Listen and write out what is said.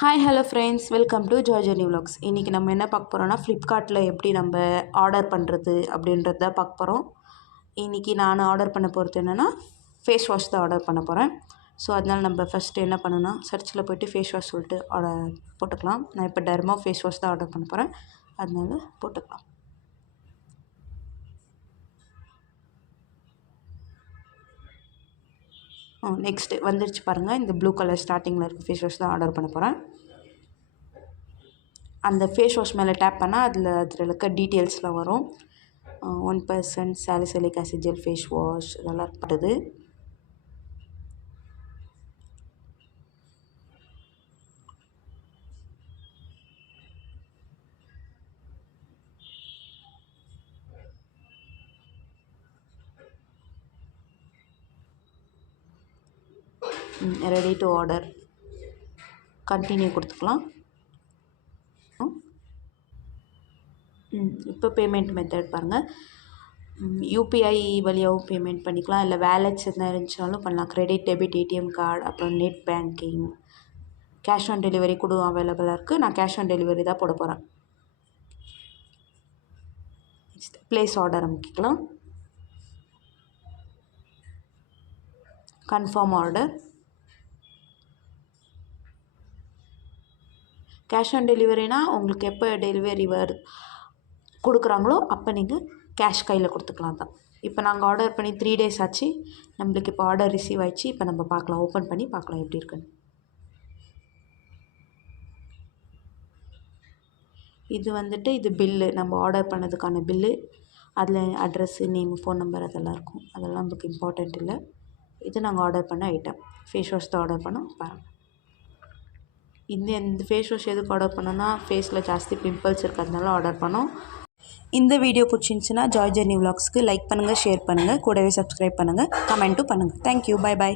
Hi hello friends, welcome to Joy journey vlogs. இன்றைக்கி நம்ம என்ன பார்க்க போகிறோன்னா, ஃப்ளிப்கார்ட்டில் எப்படி நம்ம ஆர்டர் பண்ணுறது அப்படின்றது தான் பார்க்க போகிறோம். இன்றைக்கி நான் ஆர்டர் பண்ண போகிறது என்னென்னா, ஃபேஸ் வாஷ் தான் ஆர்டர் பண்ண போகிறேன். ஸோ அதனால் நம்ம ஃபஸ்ட்டு என்ன பண்ணணும்னா, சர்ச்சில் போய்ட்டு ஃபேஸ் வாஷ் சொல்லிட்டு ஆர்டர் போட்டுக்கலாம். நான் இப்போ டெர்மா ஃபேஸ் வாஷ் தான் ஆர்டர் பண்ண போகிறேன், அதனால போட்டுக்கலாம். நெக்ஸ்ட்டு வந்துடுச்சு பாருங்கள், இந்த ப்ளூ கலர் ஸ்டார்டிங்கில் இருக்க ஃபேஸ் வாஷ் தான் ஆர்டர் பண்ண போகிறேன். அந்த ஃபேஸ் வாஷ் மேலே டேப் பண்ணால் அதில் இருக்க டீட்டெயில்ஸ்லாம் வரும். 1% salicylic acid gel face wash இதெல்லாம் இருக்குது. ரெடி டு ஆர்டர், கண்டினியூ கொடுத்துக்கலாம். இப்போ பேமெண்ட் மெத்தட் பாருங்கள், யூபிஐ வழியாகவும் பேமெண்ட் பண்ணிக்கலாம், இல்லை வேலெட்ஸ் எதுனா இருந்துச்சாலும் பண்ணலாம். கிரெடிட், டெபிட், ஏடிஎம் கார்டு, அப்புறம் net banking, cash on delivery கூட அவைலபிளாக இருக்குது. நான் கேஷ் ஆன் டெலிவரி தான் போட போகிறேன். நெக்ஸ்ட் ப்ளேஸ் ஆர்டர் அமைக்கலாம். Confirm order. கேஷ் ஆன் டெலிவரினா உங்களுக்கு எப்போ டெலிவரி கொடுக்குறாங்களோ அப்போ நீங்கள் கேஷ் கையில் கொடுத்துக்கலாம் தான். இப்போ நாங்கள் ஆர்டர் பண்ணி 3 days ஆச்சு, நம்மளுக்கு இப்போ ஆர்டர் ரிசீவ் ஆயிடுச்சு. இப்போ நம்ம பார்க்கலாம், ஓப்பன் பண்ணி பார்க்கலாம் எப்படி இருக்குன்னு. இது பில்லு, நம்ம ஆர்டர் பண்ணதுக்கான பில்லு. அதில் அட்ரஸ்ஸு, நேமு, ஃபோன் நம்பர் அதெல்லாம் இருக்கும். அதெல்லாம் நமக்கு இம்பார்ட்டண்ட் இல்லை. இது நாங்கள் ஆர்டர் பண்ண ஐட்டம். ஃபேஸ் வாஷ் தான் ஆர்டர் பண்ணோம் பாருங்கள். இந்த ஃபேஸ் வாஷ் எதுக்கு ஆர்டர் பண்ணோன்னா, ஃபேஸில் ஜாஸ்தி பிம்பிள்ஸ் இருக்கிறதுனால ஆர்டர் பண்ணோம். இந்த வீடியோ பிடிச்சிருந்துச்சின்னா ஜாய் ஜெர்னி விலாக்ஸ்க்கு லைக் பண்ணுங்கள், ஷேர் பண்ணுங்கள், கூடவே சப்ஸ்கிரைப் பண்ணுங்கள், கமெண்ட்டும் பண்ணுங்கள். Thank you, bye bye.